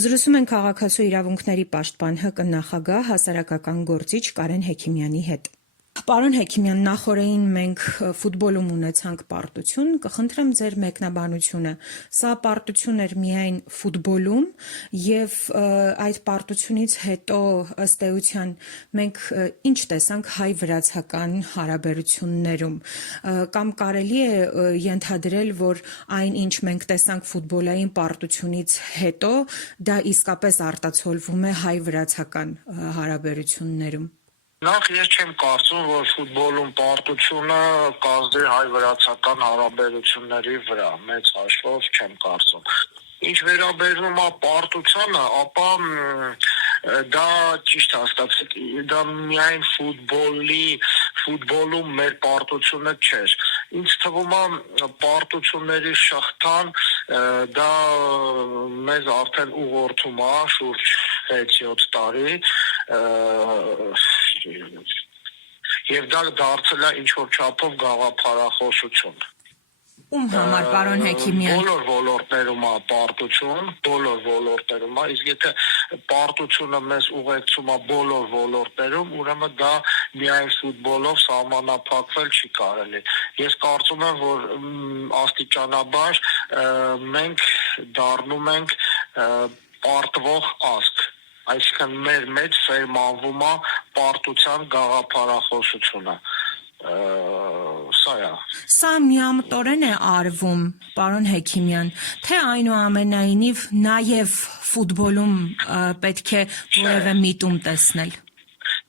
Զրուցում են քաղաքացու իրավունքների պաշտպան ՀԿ նախագահ հասարակական գործիչ Կարեն Հեքիմյանի հետ։ Պարոն Հեքիմյան, նախորդին մենք ֆուտբոլում ունեցանք պարտություն, կխնդրեմ ձեր մեկնաբանությունը։ Սա պարտություն էր միայն ֆուտբոլում եւ այդ պարտությունից հետո ըստ էության մենք ինչ տեսանք հայ-վրացական հարաբերություններում, կամ կարելի է ենթադրել, որ այն ինչ մենք տեսանք ֆուտբոլային պարտությունից հետո, դա իսկապես արտացոլվում է հայ-վրացական հարաբերություններում։ Նախ ես չեմ կարծում, որ ֆուտբոլում պարտությունը կազդի հայ-վրացական հարաբերությունների վրա, մեծ հաշվով չեմ կարծում։ Ինչ վերաբերում է պարտությանը, ապա դա ճիշտ հաստատեք, դա միայն ֆուտբոլում մեր պարտությունը չէր։ Ինձ թվում է պարտությունների շղթան դա մեզ արդեն ուղղորդում է շուրջ 6-7 տարի, եւ դա դարձել է ինչ-որ չափով գաղափարախոսություն։ Ում համար, պարոն Հեքիմյան։ Բոլոր ոլորտներում է պարտություն, բոլոր ոլորտներում է, իսկ եթե պարտությունը մեզ ուղեկցում է բոլոր ոլորտներում, ուրեմն դա միայն ֆուտբոլով սահմանափակվել չի կարելի։ Ես կարծում եմ, որ աստիճանաբար մենք դառնում ենք պարտվող ազգ, այսինքն մեր մեջ սերմանվում է պարտության գաղափարախոսությունը։ Սա է։ Սա միամտորեն է արվում, պարոն Հեքիմյան, թե այնուամենայնիվ նաև ֆուտբոլում պետք է որևէ միտում տեսնել։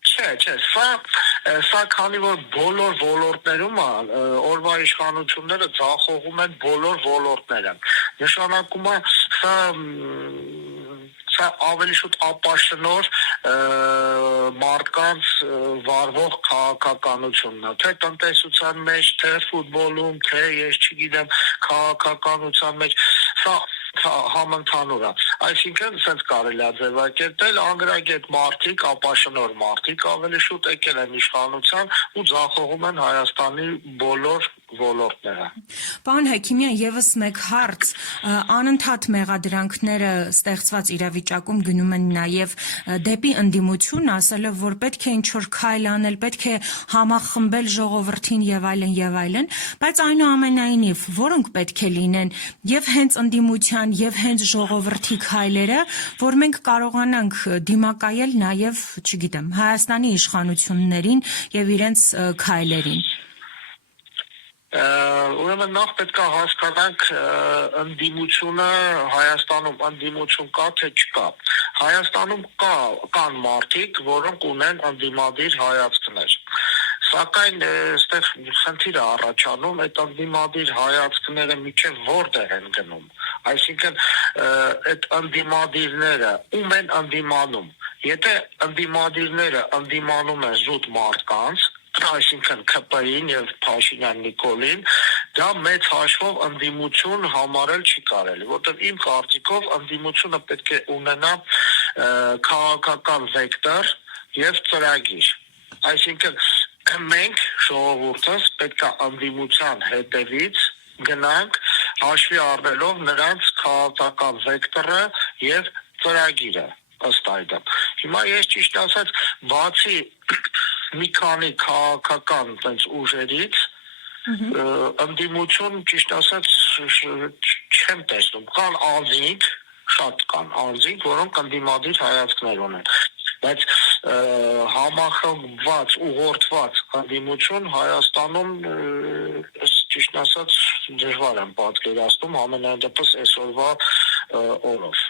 Չէ, սա քանի որ բոլոր ոլորտներում է, օրվա իշխանությունները ձախողում են բոլոր ոլորտները։ Նշանակում է սա ավելի շուտ ապաշնոր մարդկանց վարվող քաղաքականությունն է, թե տնտեսության մեջ, թե ֆուտբոլում, թե ես չգիտեմ, քաղաքականության մեջ, սա համընդհանուր է։ Այսինքն, սենց կարելի է ձևակերպել, անգրագետ մարդիկ, ապաշնոր մարդիկ ավելի շուտ եկել են իշխանության ու ձախողում են Հայաստանի բոլոր ոլորտները։ Պարոն Հեքիմյան, եւս մեկ հարց, անընդհատ մեղադրանքները ստեղծված իրավիճակում գնում են նաեւ դեպի ընդդիմություն, ասելով, որ պետք է ինչ-որ քայլ անել, պետք է համախմբել ժողովրդին եւ այլն, բայց այնուամենայնիվ, որոնք պետք է լինեն եւ հենց ընդդիմության եւ հենց ժողովրդի քայլերը, որ մենք կարողանանք դիմակայել նաեւ, չգիտեմ, Հայաստանի իշխանություններին եւ իրենց քայլերին։ Ուրեմն նախ պետք է հասկանանք ընդդիմությունը Հայաստանում ընդդիմություն կա թե չկա։ Հայաստանում կան մարդիկ, որոնք ունեն ընդդիմադիր հայացքներ։ Սակայն այստեղ խնդիր է առաջանում, այդ ընդդիմադիր հայացքները միջև որտեղ են գնում։ Այսինքն այդ ընդդիմադիրները ում են ընդդիմանում։ Եթե ընդդիմադիրները ընդդիմանում են զուտ մարդկանց, այսինքն ՔՊ-ին եւ Փաշինյան Նիկոլին, դա մեծ հաշվով ընդդիմություն համարել չի կարելի, որտեղ իմ կարծիքով ընդդիմությունը պետք է ունենա քաղաքական վեկտոր եւ ծրագիր։ Այսինքն մենք ժողովուրդս պետք է ընդդիմության հետևից գնանք հաշվի առնելով նրանց քաղաքական վեկտորը եւ ծրագիրը ըստ այդմ։ Հիմա ես ճիշտ ասած, բացի մի քանի քաղաքական այնց ուժերից ընդդիմություն ճիշտ ասած չեմ տեսնում։ Կան անձինք, շատ կան անձինք, որոնք ընդդիմադիր հայացքներ ունեն, բայց համախմբված, ուղղորդված ընդդիմություն Հայաստանում ճիշտ ասած դժվար եմ պատկերացնում, ամենայն դեպս այսօրվա օրով։